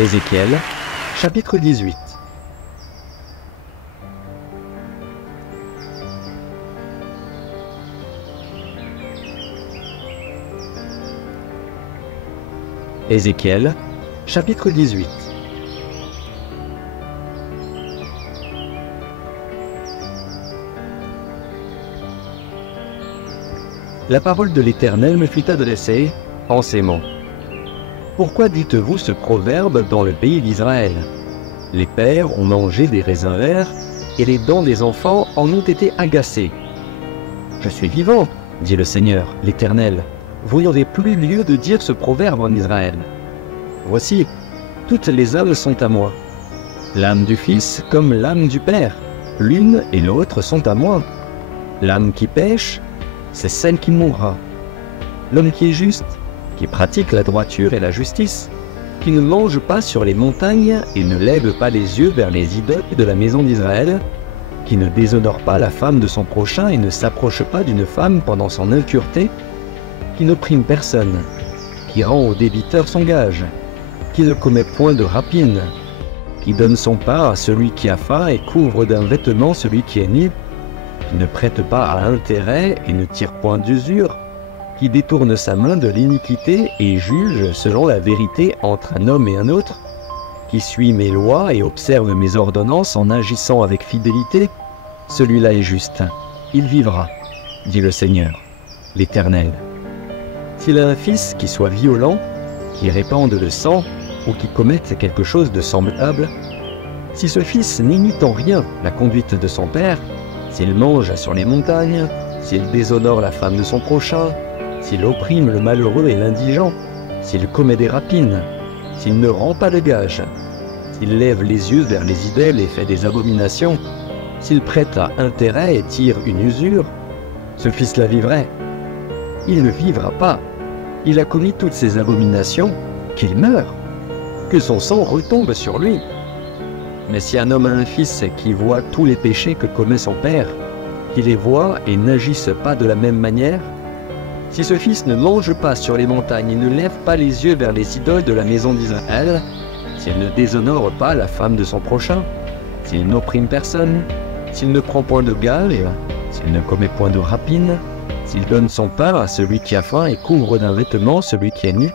Ézéchiel, chapitre 18. Ézéchiel, chapitre 18. La parole de l'Éternel me fut adressée en ces mots. Pourquoi dites-vous ce proverbe dans le pays d'Israël? Les pères ont mangé des raisins verts, et les dents des enfants en ont été agacées. Je suis vivant, dit le Seigneur, l'Éternel. Vous n'aurez plus lieu de dire ce proverbe en Israël. Voici, toutes les âmes sont à moi. L'âme du Fils comme l'âme du Père, l'une et l'autre sont à moi. L'âme qui pêche, c'est celle qui mourra. L'homme qui est juste, qui pratique la droiture et la justice, qui ne mange pas sur les montagnes et ne lève pas les yeux vers les idoles de la maison d'Israël, qui ne déshonore pas la femme de son prochain et ne s'approche pas d'une femme pendant son impureté, qui n'opprime personne, qui rend au débiteur son gage, qui ne commet point de rapine, qui donne son pain à celui qui a faim et couvre d'un vêtement celui qui est nu, qui ne prête pas à intérêt et ne tire point d'usure, qui détourne sa main de l'iniquité et juge selon la vérité entre un homme et un autre, qui suit mes lois et observe mes ordonnances en agissant avec fidélité, celui-là est juste, il vivra, dit le Seigneur, l'Éternel. S'il a un fils qui soit violent, qui répande le sang, ou qui commette quelque chose de semblable, si ce fils n'imite en rien la conduite de son père, s'il mange sur les montagnes, s'il déshonore la femme de son prochain, s'il opprime le malheureux et l'indigent, s'il commet des rapines, s'il ne rend pas de gages, s'il lève les yeux vers les idoles et fait des abominations, s'il prête à intérêt et tire une usure, ce fils-là vivrait. Il ne vivra pas. Il a commis toutes ces abominations, qu'il meure, que son sang retombe sur lui. Mais si un homme a un fils qui voit tous les péchés que commet son père, qui les voit et n'agisse pas de la même manière, si ce fils ne mange pas sur les montagnes et ne lève pas les yeux vers les idoles de la maison d'Israël, s'il ne déshonore pas la femme de son prochain, s'il n'opprime personne, s'il ne prend point de gage, s'il ne commet point de rapine, s'il donne son pain à celui qui a faim et couvre d'un vêtement celui qui est nu,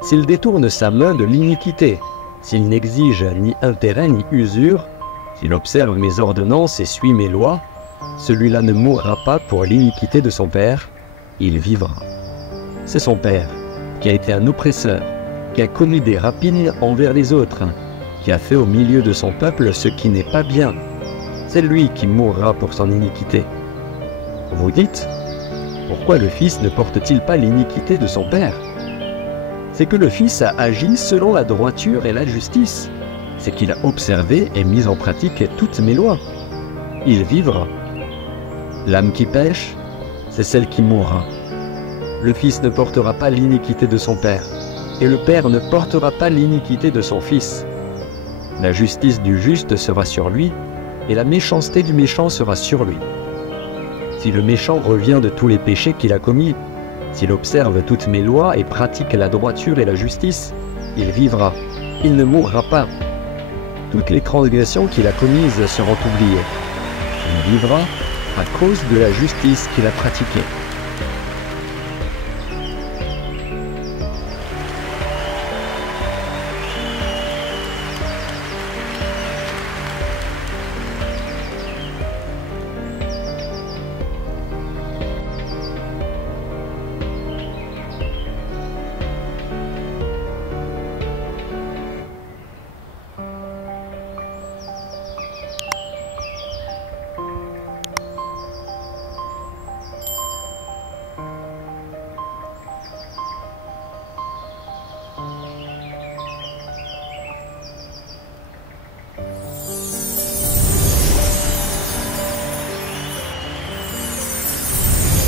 s'il détourne sa main de l'iniquité, s'il n'exige ni intérêt ni usure, s'il observe mes ordonnances et suit mes lois, celui-là ne mourra pas pour l'iniquité de son père, il vivra. C'est son père, qui a été un oppresseur, qui a commis des rapines envers les autres, qui a fait au milieu de son peuple ce qui n'est pas bien. C'est lui qui mourra pour son iniquité. Vous dites, pourquoi le Fils ne porte-t-il pas l'iniquité de son père? C'est que le Fils a agi selon la droiture et la justice. C'est qu'il a observé et mis en pratique toutes mes lois. Il vivra. L'âme qui pêche, c'est celle qui mourra. Le Fils ne portera pas l'iniquité de son Père, et le Père ne portera pas l'iniquité de son Fils. La justice du juste sera sur lui, et la méchanceté du méchant sera sur lui. Si le méchant revient de tous les péchés qu'il a commis, s'il observe toutes mes lois et pratique la droiture et la justice, il vivra, il ne mourra pas. Toutes les transgressions qu'il a commises seront oubliées. Il vivra à cause de la justice qu'il a pratiquée.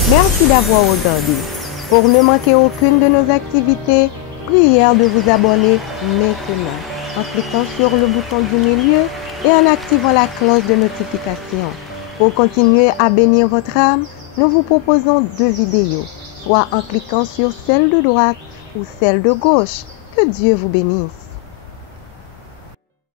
Merci d'avoir regardé. Pour ne manquer aucune de nos activités, prière de vous abonner maintenant en cliquant sur le bouton du milieu et en activant la cloche de notification. Pour continuer à bénir votre âme, nous vous proposons 2 vidéos, soit en cliquant sur celle de droite ou celle de gauche. Que Dieu vous bénisse.